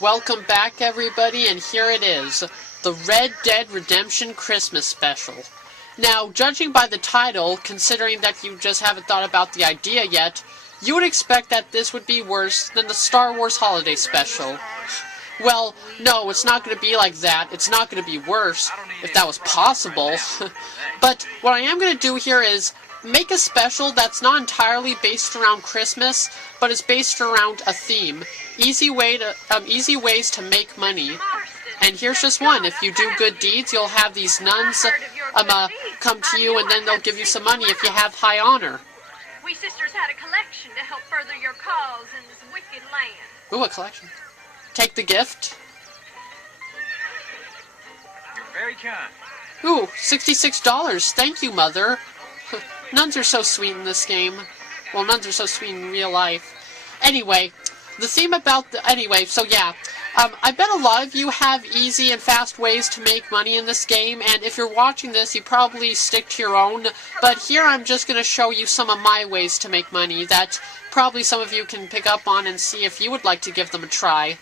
Welcome back, everybody, and here it is, the Red Dead Redemption Christmas Special. Now, judging by the title, considering that you just haven't thought about the idea yet, you would expect that this would be worse than the Star Wars Holiday Special. Well, no, it's not going to be like that. It's not going to be worse, if that was possible. But what I am going to do here is make a special that's not entirely based around Christmas, but is based around a theme. Easy ways to make money. And here's just one. If you do good deeds, you'll have these nuns come to you, and then they'll give you some money if you have high honor. We sisters had a collection to help further your cause in this wicked land. Ooh, a collection. Take the gift. You're very kind. Ooh, $66. Thank you, Mother. Nuns are so sweet in this game. Well, nuns are so sweet in real life. Anyway, the theme about the... Anyway, so yeah. I bet a lot of you have easy and fast ways to make money in this game, and if you're watching this, you probably stick to your own. But here I'm just going to show you some of my ways to make money that probably some of you can pick up on and see if you would like to give them a try.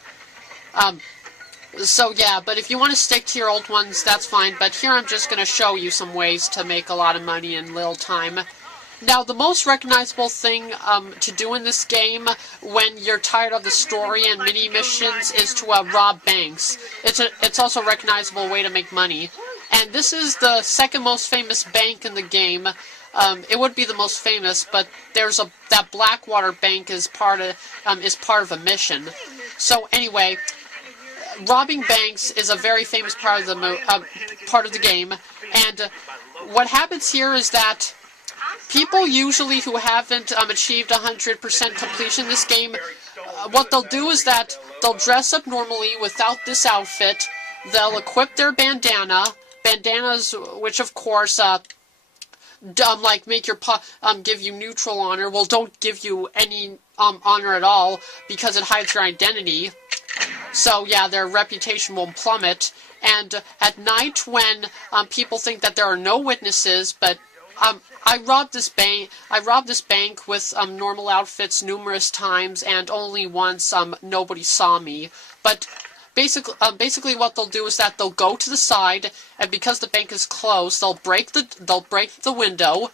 So yeah, but if you want to stick to your old ones, that's fine. But here I'm just going to show you some ways to make a lot of money in little time. Now, the most recognizable thing to do in this game when you're tired of the story and mini missions is to rob banks. It's also a recognizable way to make money. And this is the second most famous bank in the game. It would be the most famous, but there's that Blackwater Bank is part of a mission. So anyway, robbing banks is a very famous part of the game. And what happens here is that people usually who haven't achieved 100% completion in this game, what they'll do is that they'll dress up normally without this outfit. They'll equip their bandanas, which of course, make your give you neutral honor. Well, don't give you any honor at all because it hides your identity. So yeah, their reputation will plummet. And at night, when people think that there are no witnesses, but I robbed this bank with normal outfits numerous times, and only once nobody saw me. But basically what they'll do is that they'll go to the side, and because the bank is closed, they'll break the window.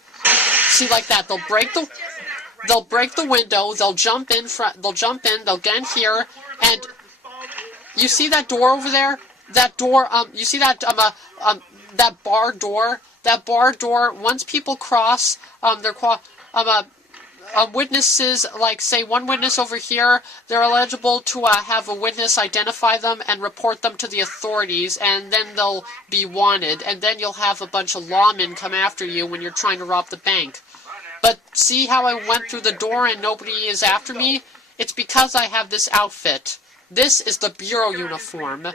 See, like that. They'll break the window. They'll jump in. They'll get in here, and you see that door over there? That door. You see that that bar door? That bar door, once people cross, witnesses, like, say, one witness over here, they're eligible to have a witness identify them and report them to the authorities, and then they'll be wanted, and then you'll have a bunch of lawmen come after you when you're trying to rob the bank. But see how I went through the door and nobody is after me? It's because I have this outfit. This is the Bureau uniform.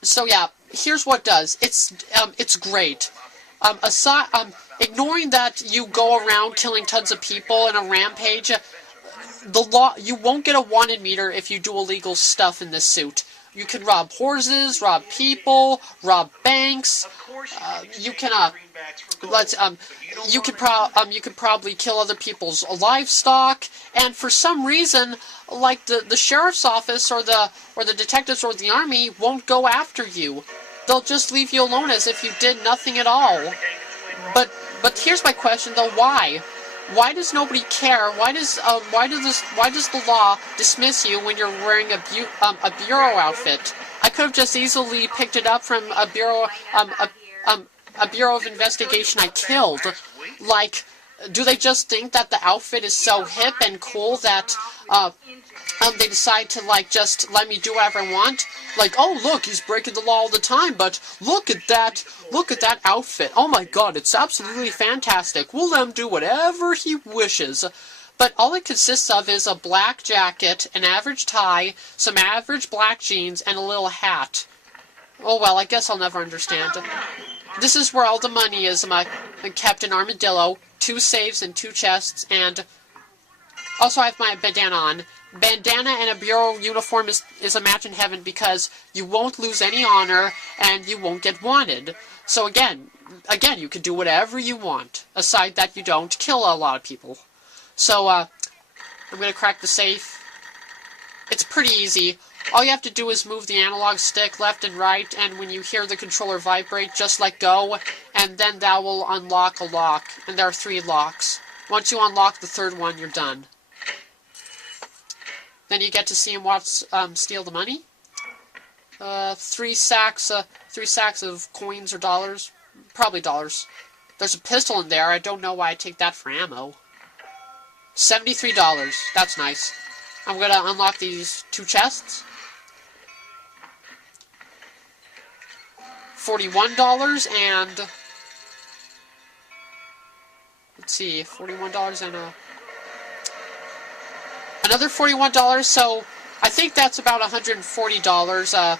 So yeah, here's what it does. It's great. Ignoring that you go around killing tons of people in a rampage, you won't get a wanted meter if you do illegal stuff in this suit. You can rob horses, rob people, rob banks. You can probably kill other people's livestock, and for some reason, like the sheriff's office or the detectives or the army won't go after you. They'll just leave you alone as if you did nothing at all. But here's my question though: why? Why does nobody care? Why does the law dismiss you when you're wearing a bureau outfit? I could have just easily picked it up from a bureau of investigation I killed. Like, do they just think that the outfit is so hip and cool that they decide to, like, just let me do whatever I want? Like, oh, look, he's breaking the law all the time, but look at that outfit. Oh my god, it's absolutely fantastic. We'll let him do whatever he wishes. But all it consists of is a black jacket, an average tie, some average black jeans, and a little hat. Oh well, I guess I'll never understand. This is where all the money is kept in Armadillo, 2 safes and 2 chests, and also I have my bandana on. Bandana and a bureau uniform is a match in heaven because you won't lose any honor and you won't get wanted. So again, you can do whatever you want, aside that you don't kill a lot of people. So I'm going to crack the safe. It's pretty easy. all you have to do is move the analog stick left and right, and when you hear the controller vibrate, just let go, and then that will unlock a lock. And there are 3 locks. Once you unlock the 3rd one, you're done. Then you get to see him steal the money. 3 sacks of coins or dollars. Probably dollars. There's a pistol in there. I don't know why I take that for ammo. $73. That's nice. I'm gonna unlock these 2 chests. $41 and... let's see, $41 and another $41, so I think that's about $140.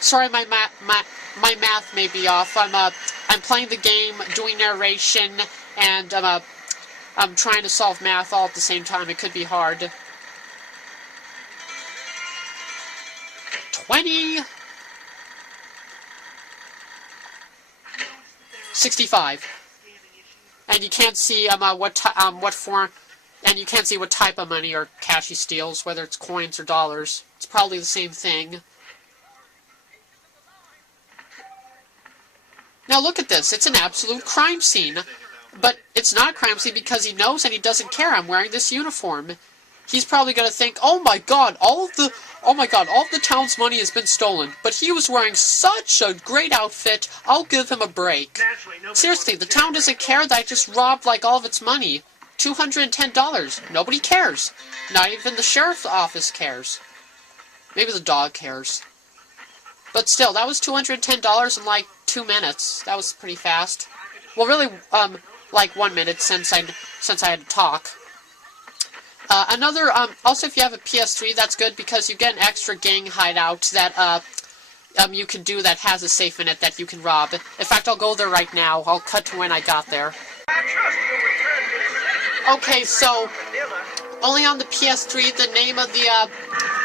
Sorry, my math may be off. I'm playing the game, doing narration, and I'm trying to solve math all at the same time. It could be hard. 20. 65. And you can't see what form, and you can't see what type of money or cash he steals, whether it's coins or dollars. It's probably the same thing. Now look at this. It's an absolute crime scene. But it's not a crime scene because he knows and he doesn't care. I'm wearing this uniform. He's probably going to think, oh my god, all of the town's money has been stolen. But he was wearing such a great outfit, I'll give him a break. Seriously, the town doesn't care that I just robbed like all of its money. $210. Nobody cares. Not even the sheriff's office cares. Maybe the dog cares. But still, that was $210 in like 2 minutes. That was pretty fast. Well, really, like 1 minute since I had to talk. Also, if you have a PS3, that's good because you get an extra gang hideout that you can do that has a safe in it that you can rob. In fact, I'll go there right now. I'll cut to when I got there. Okay, so only on the PS3, the name of the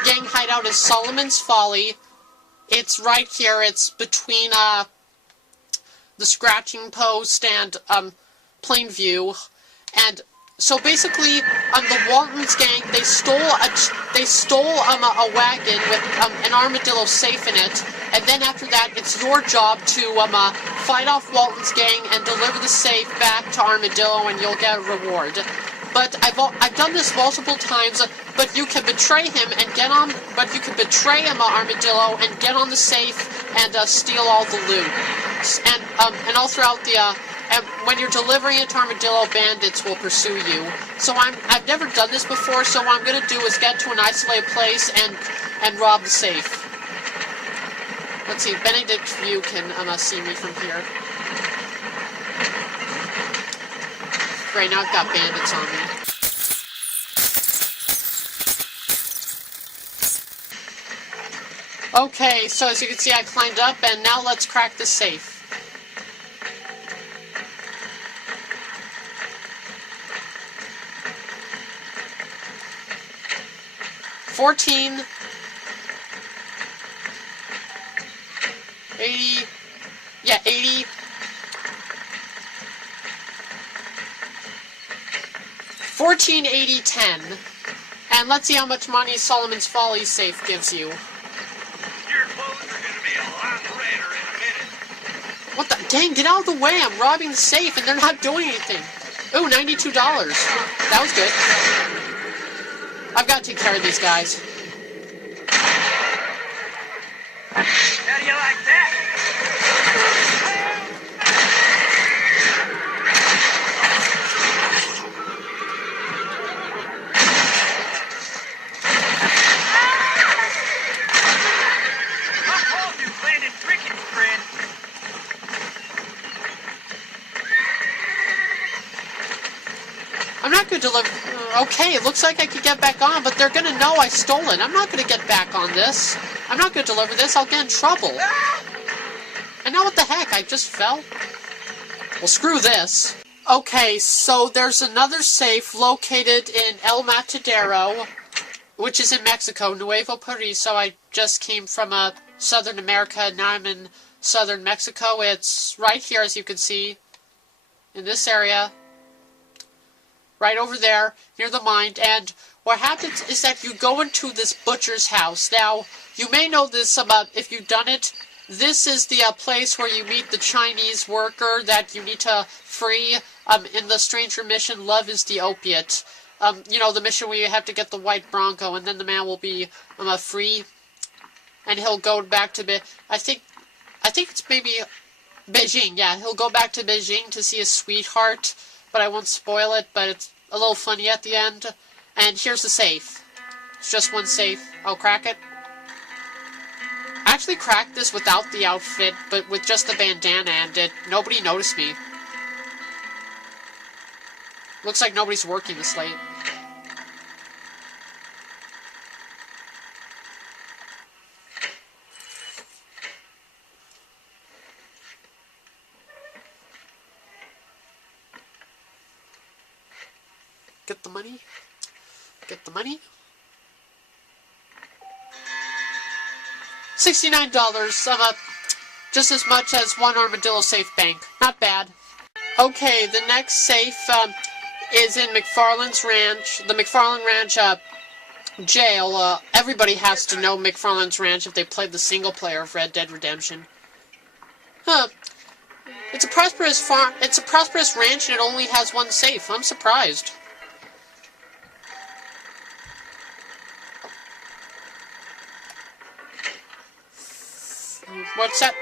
gang hideout is Solomon's Folly. It's right here. It's between the Scratching Post and Plainview, and so basically, the Waltons gang, they stole a wagon with an armadillo safe in it, and then after that, it's your job to fight off Walton's gang and deliver the safe back to Armadillo, and you'll get a reward. But I've done this multiple times. But you can betray him and get on. But you can betray him, Armadillo, and get on the safe and steal all the loot. And all throughout the and when you're delivering it to Armadillo, bandits will pursue you. So I've never done this before. So what I'm gonna do is get to an isolated place and rob the safe. Let's see. Benedict View can see me from here. Great, now I've got bandits on me. Okay, so as you can see, I climbed up, and now let's crack the safe. $14. 80. Yeah, 80. $14.80.10. And let's see how much money Solomon's Folly safe gives you. Your clothes are gonna be a lot redder in a minute. What the? Dang, get out of the way. I'm robbing the safe and they're not doing anything. Ooh, $92. That was good. I've got to take care of these guys. How do you like that? I'm not going to deliver... Okay, it looks like I could get back on, but they're going to know I stole it. I'm not going to get back on this. I'm not going to deliver this. I'll get in trouble. And now what the heck? I just fell? Well, screw this. Okay, so there's another safe located in El Matadero, which is in Mexico, Nuevo Paraiso. I just came from Southern America, now I'm in Southern Mexico. It's right here, as you can see, in this area. Right over there, near the mine, and what happens is that you go into this butcher's house. Now, you may know this about if you've done it. This is the place where you meet the Chinese worker that you need to free. In the Stranger mission, Love is the Opiate. You know, the mission where you have to get the white Bronco, and then the man will be free, and he'll go back to I think it's maybe Beijing. Yeah, he'll go back to Beijing to see his sweetheart, but I won't spoil it. But it's a little funny at the end. And here's the safe. It's just one safe. I'll crack it. I actually cracked this without the outfit, but with just the bandana, and nobody noticed me. Looks like nobody's working this late. Get the money. Get the money. $69. Just as much as one Armadillo safe bank. Not bad. Okay, the next safe is in McFarland's Ranch. The McFarland Ranch jail. Everybody has to know McFarland's Ranch if they played the single player of Red Dead Redemption. Huh. It's a prosperous farm. It's a prosperous ranch, and it only has one safe. I'm surprised. What's that?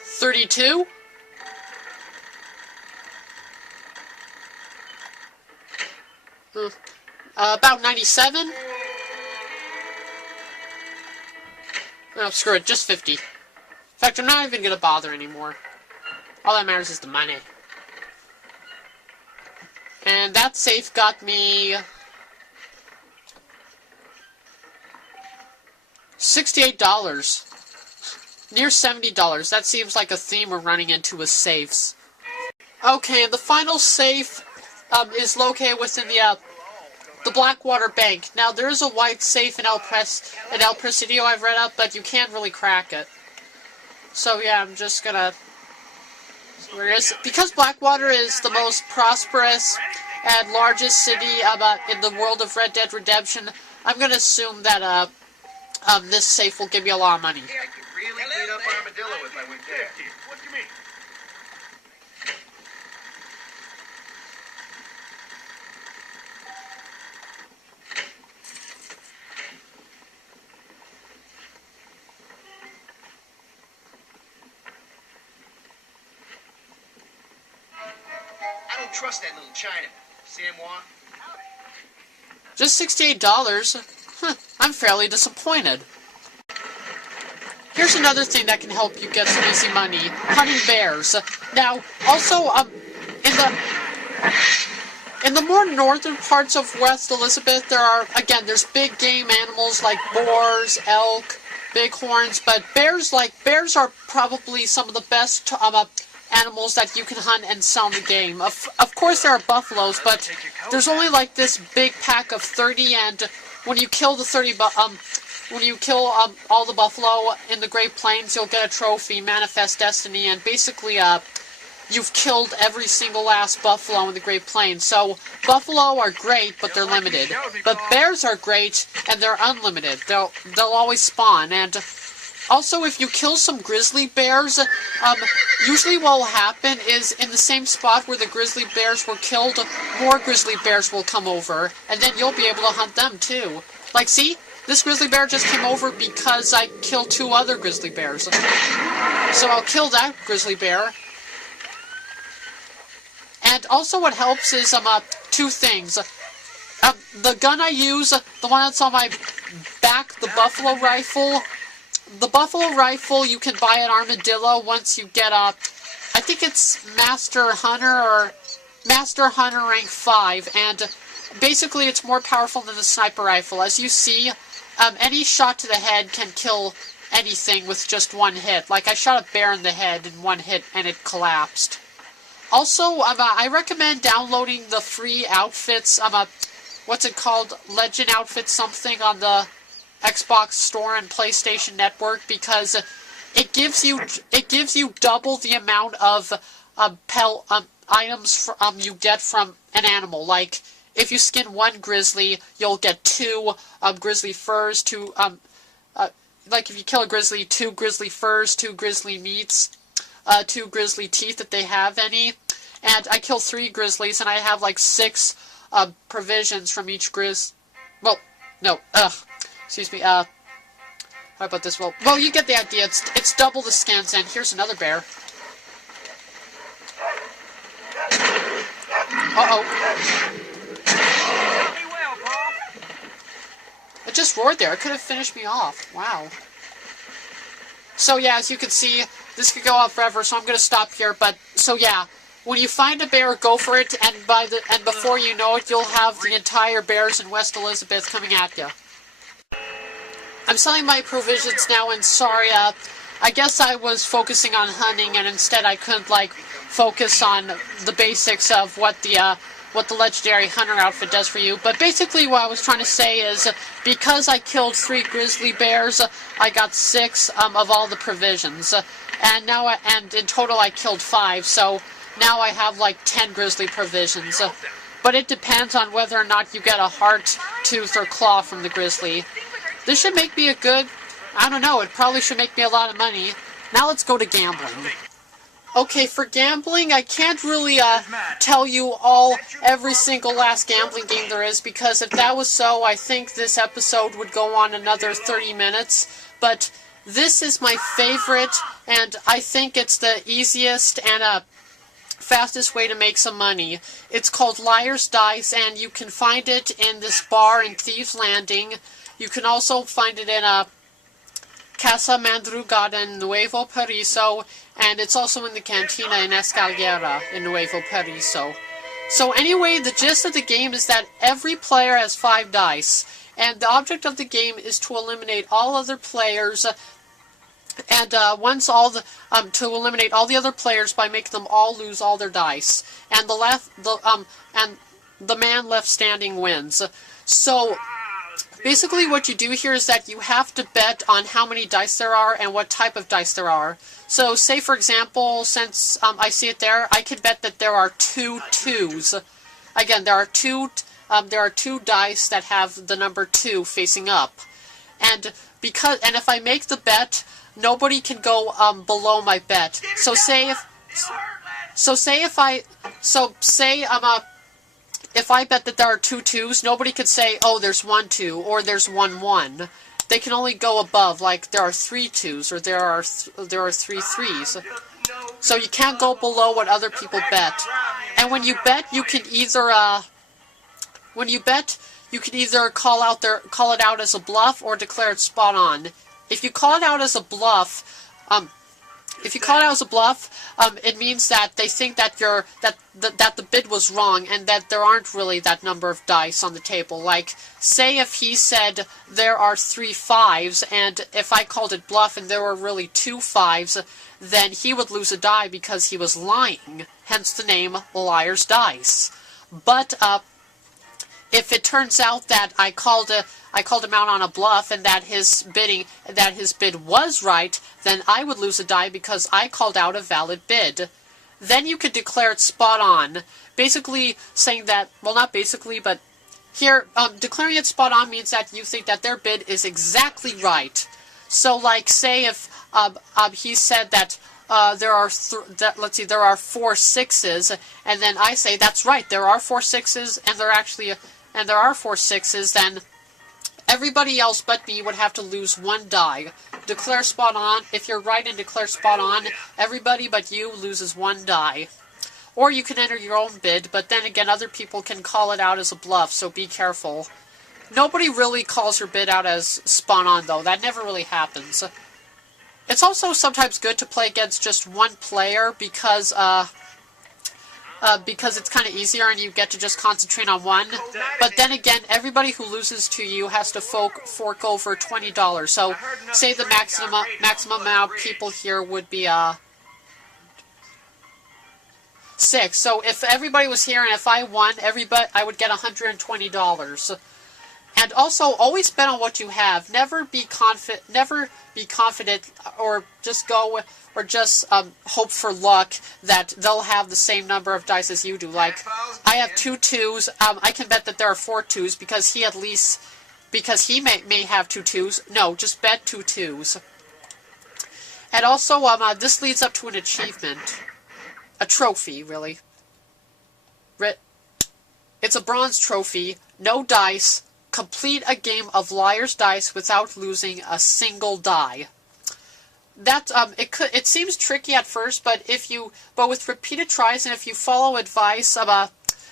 32? About 97? Oh, screw it, just 50. In fact, I'm not even gonna bother anymore. All that matters is the money. And that safe got me $68. Near $70. That seems like a theme we're running into with safes. Okay, and the final safe is located within the Blackwater Bank. Now, there is a white safe in El Presidio I've read up, but you can't really crack it. So yeah, I'm just gonna... Because Blackwater is the most prosperous and largest city in the world of Red Dead Redemption, I'm gonna assume that this safe will give me a lot of money. Hey, I could really clean up Armadillo if I went there. What do you mean? I don't trust that little Chinaman. Samoa? Just $68? Huh, I'm fairly disappointed. Here's another thing that can help you get some easy money. Hunting bears. Now, also, in the more northern parts of West Elizabeth, there's big game animals like boars, elk, bighorns, but bears are probably some of the best animals that you can hunt and sell in the game. Of course, there are buffaloes, but there's only like this big pack of 30, and when you kill the 30, all the buffalo in the Great Plains, you'll get a trophy, Manifest Destiny, and basically, you've killed every single last buffalo in the Great Plains. So, buffalo are great, but they're limited. But bears are great, and they're unlimited. They'll always spawn, and also, if you kill some grizzly bears, usually what will happen is in the same spot where the grizzly bears were killed, more grizzly bears will come over, and then you'll be able to hunt them too. Like, see? This grizzly bear just came over because I killed 2 other grizzly bears. So I'll kill that grizzly bear. And also what helps is 2 things. The gun I use, the one that's on my back, the buffalo rifle. The buffalo rifle you can buy at Armadillo once you get I think it's Master Hunter rank 5, and basically it's more powerful than the sniper rifle. As you see, any shot to the head can kill anything with just one hit. Like, I shot a bear in the head in one hit and it collapsed. Also, I recommend downloading the free outfits, what's it called? Legend Outfit something on the Xbox Store and PlayStation Network, because it gives you double the amount of items you get from an animal. Like, if you skin one grizzly, you'll get 2 grizzly furs, 2 like if you kill a grizzly, 2 grizzly furs, 2 grizzly meats, 2 grizzly teeth if they have any. And I kill 3 grizzlies, and I have like 6 provisions from each well, no, excuse me, how about this? Well, you get the idea. It's double the skins, and here's another bear. Uh-oh. It just roared there. It could have finished me off. Wow. So yeah, as you can see, this could go on forever, so I'm going to stop here. But, so yeah, when you find a bear, go for it, and before you know it, you'll have the entire bears in West Elizabeth coming at you. I'm selling my provisions now, and sorry, I guess I was focusing on hunting, and instead I couldn't, like, focus on the basics of what the legendary hunter outfit does for you. But basically what I was trying to say is, because I killed 3 grizzly bears, I got 6 of all the provisions. And in total I killed 5, so now I have like 10 grizzly provisions. But it depends on whether or not you get a heart, tooth, or claw from the grizzly. This should make me a good... I don't know, it probably should make me a lot of money. Now let's go to gambling. Okay, for gambling, I can't really tell you every single last gambling game there is, because if that was so, I think this episode would go on another 30 minutes. But this is my favorite, and I think it's the easiest and fastest way to make some money. It's called Liar's Dice, and you can find it in this bar in Thieves Landing. You can also find it in Casa Madrugada in Nuevo Paraiso, and it's also in the Cantina in Escalera in Nuevo Paraiso. So anyway, the gist of the game is that every player has 5 dice, and the object of the game is to eliminate all other players, and to eliminate all the other players by making them all lose all their dice, and the man left standing wins. So basically what you do here is that you have to bet on how many dice there are and what type of dice there are. So say, for example, since I see it there, I could bet that there are 2 2s. Again, there are 2 dice that have the number 2 facing up. And if I make the bet, nobody can go below my bet. If I bet that there are 2 2s, nobody could say, oh, there's 1 2, or there's 1 1. They can only go above, like there are 3 2s, or there are 3 3s. So you can't go below what other people bet. And when you bet, you can either call it out as a bluff or declare it spot on. If you call it out as a bluff, it means that they think that that the bid was wrong and that there aren't really that number of dice on the table. Like, say if he said there are 3 5s, and if I called it bluff and there were really 2 5s, then he would lose a die because he was lying. Hence the name Liar's Dice. But if it turns out that I called him out on a bluff and that his bid was right, then I would lose a die because I called out a valid bid. Then you could declare it spot on, basically saying that, well, not basically, but here, declaring it spot on means that you think that their bid is exactly right. So, like, say if he said that there are 4 6s, and then I say that's right, there are 4 6s, and there are 4 6s, then everybody else but me would have to lose 1 die. Declare spot on. If you're right and declare spot on, everybody but you loses 1 die. Or you can enter your own bid, but then again, other people can call it out as a bluff, so be careful. Nobody really calls your bid out as spot on, though. That never really happens. It's also sometimes good to play against just 1 player because it's kind of easier and you get to just concentrate on 1. But then again, everybody who loses to you has to fork over $20. So, say the maximum amount of people here would be 6. So if everybody was here and if I won, I would get $120. And also, always bet on what you have. Never be confident, or just go, or just hope for luck that they'll have the same number of dice as you do. Like, I have 2 2s. I can bet that there are 4 2s because he may have 2 2s. No, just bet 2 2s. And also, this leads up to an achievement, a trophy, really. It's a bronze trophy. No dice. Complete a game of Liar's Dice without losing a single die. That it seems tricky at first, but with repeated tries and if you follow advice,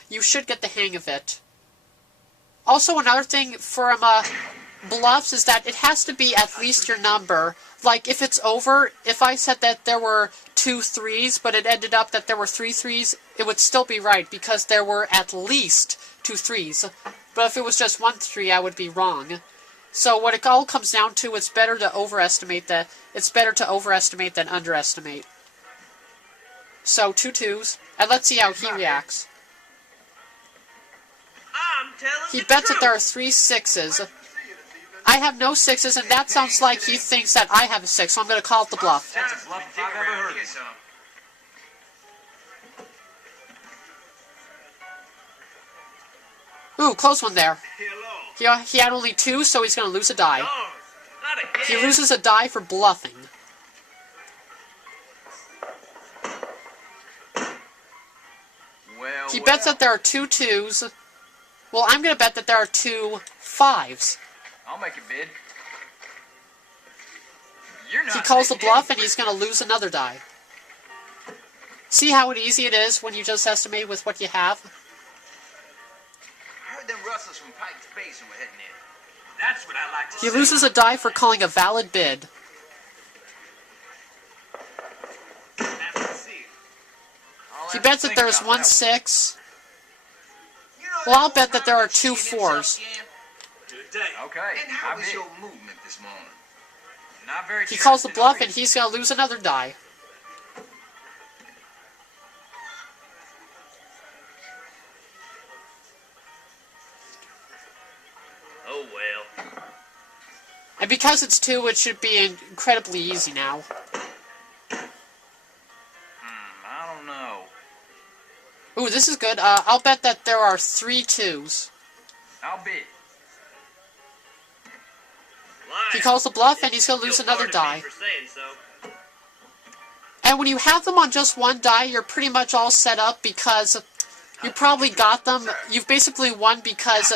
you should get the hang of it. Also, another thing for bluffs is that it has to be at least your number. Like if it's over, if I said that there were 2 3s, but it ended up that there were 3 3s, it would still be right because there were at least 2 3s. But if it was just 1 3, I would be wrong. So what it all comes down to, it's better to overestimate than underestimate. So 2 2s, and let's see how he reacts. He bets that there are 3 6s. I have no 6s, and that sounds like he thinks that I have a 6, so I'm going to call it the bluff. That's a bluff if I've ever heard of it. Ooh, close one there. He had only 2, so he's going to lose a die. He loses a die for bluffing. He bets that there are 2 2s. Well, I'm going to bet that there are 2 5s. I'll make a bid. He calls the bluff, and he's going to lose another die. See how easy it is when you just estimate with what you have? I heard them rustlers from Pike's Basin were heading in. That's what I like to He loses a die for calling a valid bid. He bets that there's 1 6. Well, I'll bet that there are 2 4s. Okay. And how was your movement this morning? Not very. He calls the bluff, and he's going to lose another die. Oh well. And because it's 2, it should be incredibly easy now. I don't know. Ooh, this is good. I'll bet that there are 3 2s. I'll bid. He calls the bluff, and he's going to lose another die. And when you have them on just 1 die, you're pretty much all set up because you probably got them. You've basically won because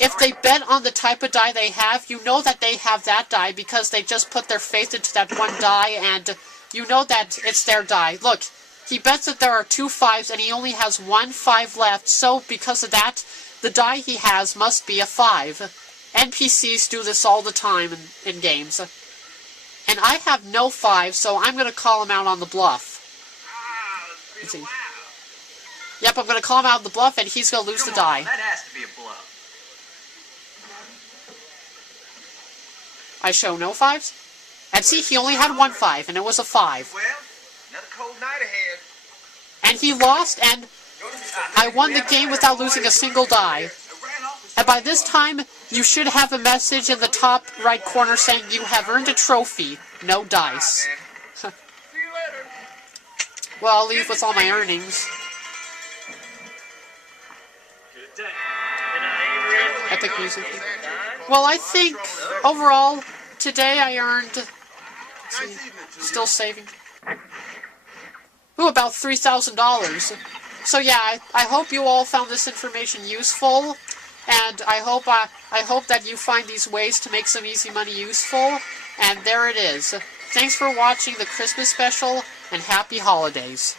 if they bet on the type of die they have, you know that they have that die because they just put their faith into that 1 die, and you know that it's their die. Look, he bets that there are 2 5s, and he only has 1 5 left, so because of that, the die he has must be a 5. NPCs do this all the time in games. And I have no 5, so I'm going to call him out on the bluff. Let's see. Yep, I'm going to call him out on the bluff, and he's going to lose the die. That has to be a bluff. I show no 5s. And see, he only had 1 5, and it was a 5. Well, another cold night ahead. And he lost, and I won the game without losing a single die. And by this time, you should have a message in the top right corner saying you have earned a trophy. No dice. Well, I'll leave with all my earnings. Epic music. Well, I think, overall, today I earned... Let's see, still saving. Ooh, about $3,000. So yeah, I hope you all found this information useful. And I hope that you find these ways to make some easy money useful. And there it is. Thanks for watching the Christmas special, and happy holidays.